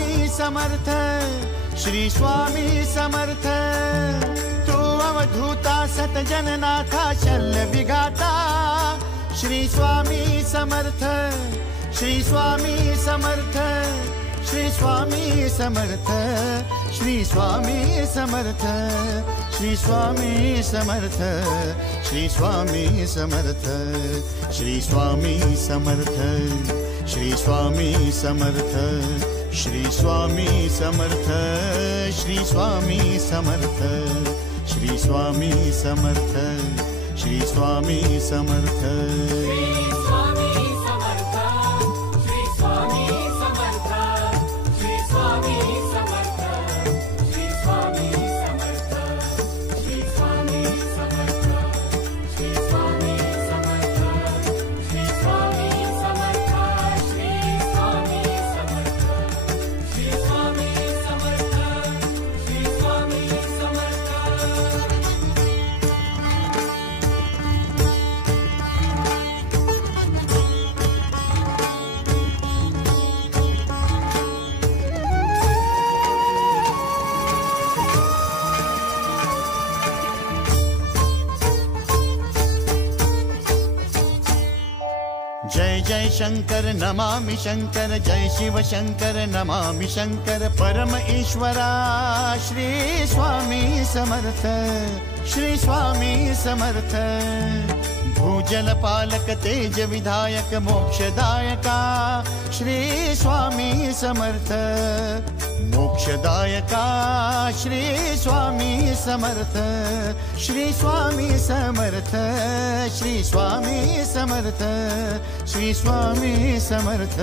स्वामी समर्थ, श्री स्वामी समर्थ। तू अवधूता सतजननाथा शल्य विघाता, श्री स्वामी समर्थ, श्री स्वामी समर्थ, श्री स्वामी समर्थ, श्री स्वामी समर्थ, श्री स्वामी समर्थ, श्री स्वामी समर्थ, श्री स्वामी समर्थ, श्री स्वामी समर्थ, श्री स्वामी समर्थ, श्री स्वामी समर्थ, श्री स्वामी समर्थ, श्री स्वामी समर्थ। जय जय शंकर नमामि शंकर, जय शिव शंकर नमामि शंकर। परम ईश्वरा श्री स्वामी समर्थ, श्री स्वामी समर्थ। भूजल पालक तेज विधायक मोक्षदायका, श्री स्वामी समर्थ। मोक्षदायका श्री स्वामी समर्थ, श्री स्वामी समर्थ, श्री स्वामी समर्थ, श्री स्वामी समर्थ,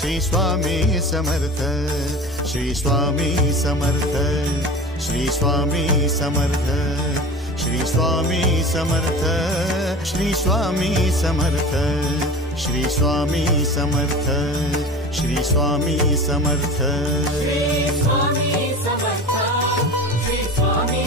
श्री स्वामी समर्थ, श्री स्वामी समर्थ, श्री स्वामी समर्थ, श्री स्वामी समर्थ, श्री स्वामी समर्थ, श्री स्वामी समर्थ, श्री स्वामी समर्थ, श्री स्वामी समर्थ, श्री स्वामी